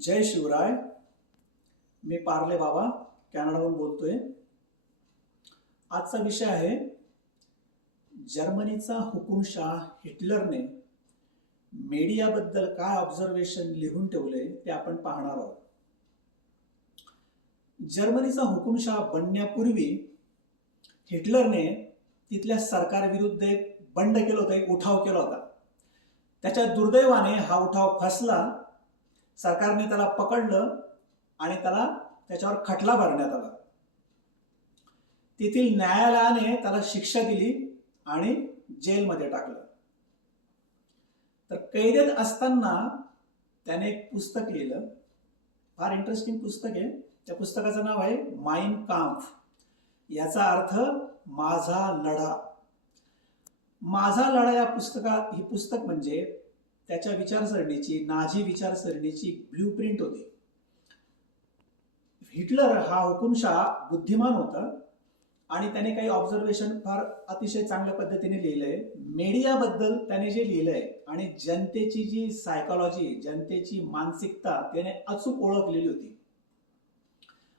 जय शिवराय. मी पार्ले बाबा कॅनडाहून बोलतोय. आजचा विषय आहे जर्मनीचा हुकुमशाह हिटलरने मीडियाबद्दल काय ऑब्झर्वेशन लिहून ठेवले ते आपण पाहणार आहोत. जर्मनीचा हुकुमशाह बनण्यापूर्वी हिटलरने तिथल्या सरकारविरुद्ध एक बंड केलं होतं एक उठाव केला होता. त्याच्या दुर्दैवाने हा उठाव फसला. सरकारने त्याला पकडलं आणि त्याला त्याच्यावर खटला भरण्यात आला. तेथील न्यायालयाने त्याला शिक्षा दिली आणि जेलमध्ये टाकलं. तर कैदेत असताना त्याने एक पुस्तक लिहिलं. फार इंटरेस्टिंग पुस्तक आहे. त्या पुस्तकाचं नाव आहे माइन काम्फ याचा अर्थ माझा लढा. माझा लढा या पुस्तकात ही पुस्तक म्हणजे त्याच्या विचारसरणीची नाझी विचारसरणीची ब्ल्यू प्रिंट होती. हिटलर हा हुकुमशाह बुद्धिमान होता आणि त्याने काही ऑब्झर्वेशन फार अतिशय चांगल्या पद्धतीने लिहिलंय. मीडियाबद्दल त्याने जे लिहिलंय आणि जनतेची जी सायकॉलॉजी जनतेची मानसिकता त्याने अचूक ओळखलेली होती.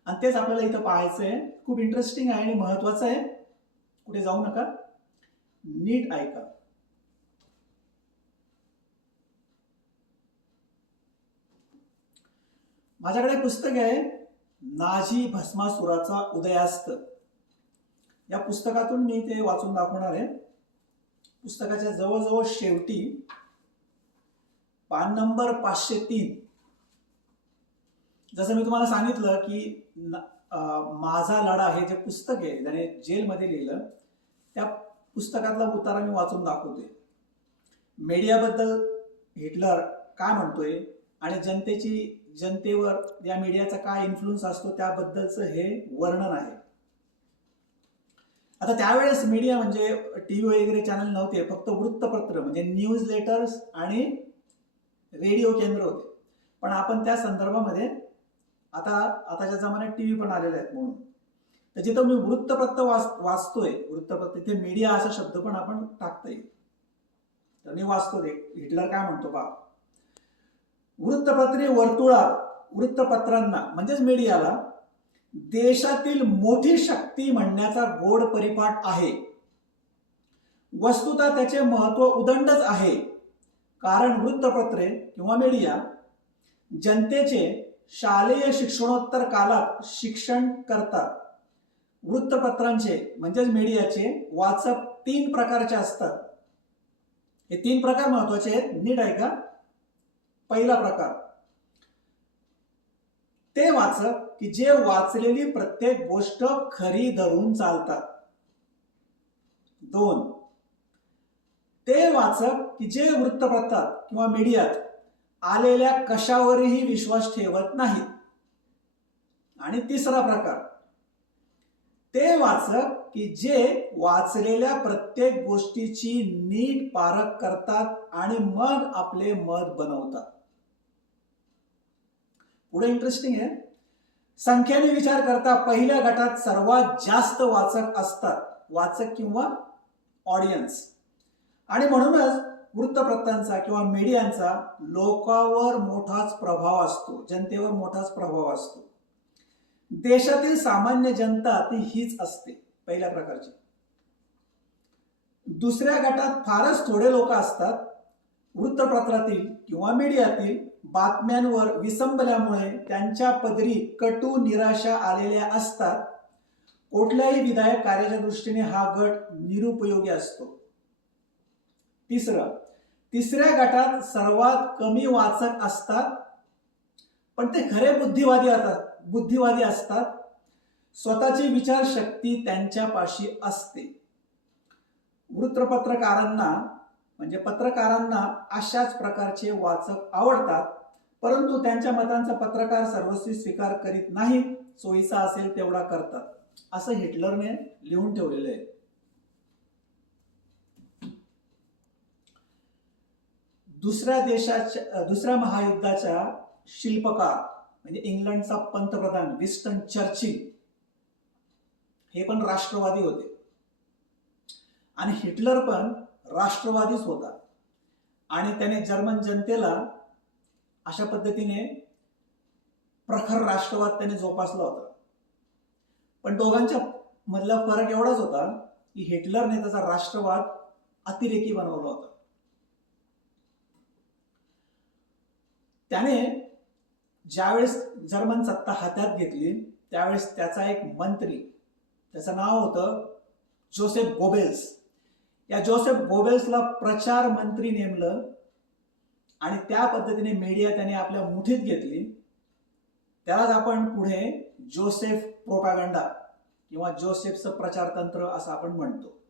आणि तेच आपल्याला इथं पाहायचं आहे खूप इंटरेस्टिंग आहे आणि महत्वाचं आहे. कुठे जाऊ नका. नीट ऐका. माझ्याकडे पुस्तक आहे नाझी भस्मासुराचा उदयास्त. या पुस्तकातून मी ते वाचून दाखवणार आहे. पुस्तकाच्या जवळजवळ शेवटी पान नंबर पाचशे तीन. जसं मी तुम्हाला सांगितलं की न- माझा लढा हे जे पुस्तक आहे त्याने जेलमध्ये लिहिलं त्या पुस्तकातला उतारा मी वाचून दाखवतोय. मीडियाबद्दल हिटलर काय म्हणतोय? आणि जनतेची जनतेवर या मीडियाचा काय इन्फ्लुएन्स असतो त्याबद्दलचं हे वर्णन आहे. आता त्यावेळेस मीडिया म्हणजे टी व्ही वगैरे चॅनल नव्हते फक्त वृत्तपत्र म्हणजे न्यूज लेटर्स आणि रेडिओ केंद्र होते. पण आपण त्या संदर्भामध्ये आता आताच्या जमान्यात टी व्ही पण आलेले आहेत म्हणून. तर जिथं मी वृत्तपत्र वाच वाचतोय वृत्तपत्र तिथे मीडिया असा शब्द पण आपण टाकता येईल तर मी वाचतो ते हिटलर काय म्हणतो पा वृत्तपत्रे वर्तुळात वृत्तपत्रांना म्हणजेच मीडियाला देशातील मोठी शक्ती म्हणण्याचा गोड परिपाठ आहे. वस्तुतः त्याचे महत्त्व उदंडच आहे. कारण वृत्तपत्रे किंवा मीडिया जनतेचे शालेय शिक्षणोत्तर कालात शिक्षण करतात. वृत्तपत्रांचे म्हणजेच मीडियाचे वाचक तीन प्रकारचे असतात. हे तीन प्रकार महत्त्वाचे आहेत. नीट आहे का पहिला प्रकार. ते वाचक की जे वाचलेली प्रत्येक गोष्ट खरी धरून चालतात. दोन. ते वाचक की जे वृत्तपत्रात किंवा मीडियात आलेल्या कशावरही विश्वास ठेवत नाहीत. आणि तिसरा प्रकार. ते वाचक की जे वाचलेल्या प्रत्येक गोष्टीची नीट पारख करतात आणि मग आपले मत बनवतात. पुढे इंटरेस्टिंग आहे. संख्येने विचार करता पहिल्या गटात सर्वात जास्त वाचक असतात. वाचक किंवा ऑडियन्स आणि म्हणूनच वृत्तपत्रांचा किंवा मीडियांचा लोकांवर मोठाच प्रभाव असतो. जनतेवर मोठाच प्रभाव असतो. देशातील सामान्य जनता ती हीच असते पहिल्या प्रकारची. दुसऱ्या गटात फारच थोडे लोक असतात. वृत्तपत्रातील किंवा मीडियातील बातम्यांवर विसंबल्यामुळे त्यांच्या पदरी कटू निराशा आलेल्या असतात. कुठल्याही विधायक कार्याच्या दृष्टीने हा गट निरुपयोगी असतो. तिसरं तिसऱ्या गटात सर्वात कमी वाचक असतात. पण ते खरे बुद्धिवादी असतात बुद्धिवादी असतात. स्वतःची विचारशक्ती त्यांच्यापाशी असते. वृत्तपत्रकारांना म्हणजे पत्रकारांना अशाच प्रकारचे वाचक आवडतात परंतु त्यांच्या मतांचा पत्रकार सर्वस्वी स्वीकार करीत नाहीत सोयीचा असेल तेवढा करतात. असं हिटलरने लिहून ठेवलेलं आहे. दुसऱ्या देशाच्या दुसऱ्या महायुद्धाच्या शिल्पकार म्हणजे इंग्लंडचा पंतप्रधान विस्टन चर्चिल हे पण राष्ट्रवादी होते. आणि हिटलर पण राष्ट्रवादीच होता. आणि त्याने जर्मन जनतेला अशा पद्धतीने प्रखर राष्ट्रवाद त्याने जोपासला होता. पण दोघांच्या मधला फरक एवढाच होता की हिटलरने त्याचा राष्ट्रवाद अतिरेकी बनवला होता. त्याने ज्यावेळेस जर्मन सत्ता हातात घेतली त्यावेळेस त्याचा एक मंत्री त्याचं नाव होतं जोसेफ गोबेल्स. या जोसेफ गोबेल्सला प्रचार मंत्री नेमलं आणि त्या पद्धतीने मीडिया त्याने आपल्या मुठीत घेतली. त्यालाच आपण पुढे जोसेफ प्रोपॅगंडा किंवा जोसेफचं प्रचार तंत्र असं आपण म्हणतो.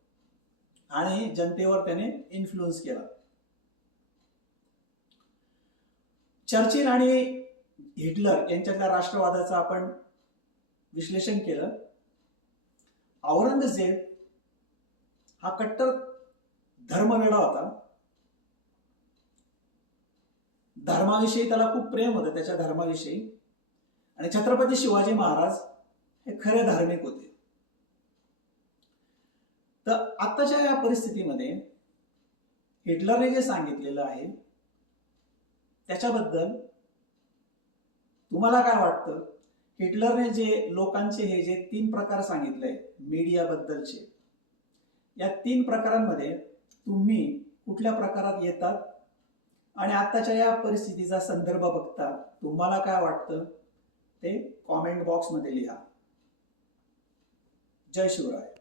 आणि जनतेवर त्याने इन्फ्लुअन्स केला. चर्चिल आणि हिटलर यांच्यातल्या राष्ट्रवादाचं आपण विश्लेषण केलं. औरंगजेब हा कट्टर धर्म धर्मवेडा होता. धर्माविषयी त्याला खूप प्रेम होतं त्याच्या धर्माविषयी. आणि छत्रपती शिवाजी महाराज हे खरे धार्मिक होते. तर आत्ताच्या या परिस्थितीमध्ये हिटलरने जे सांगितलेलं आहे त्याच्याबद्दल तुम्हाला काय वाटतं? हिटलरने जे लोकांचे हे जे तीन प्रकार सांगितले मीडियाबद्दलचे या तीन प्रकारांमध्ये तुम्ही कुठल्या प्रकारात येतात आणि आत्ताच्या या परिस्थितीचा संदर्भ बघता तुम्हाला काय वाटतं? ते कॉमेंट बॉक्समध्ये लिहा. जय शिवराय.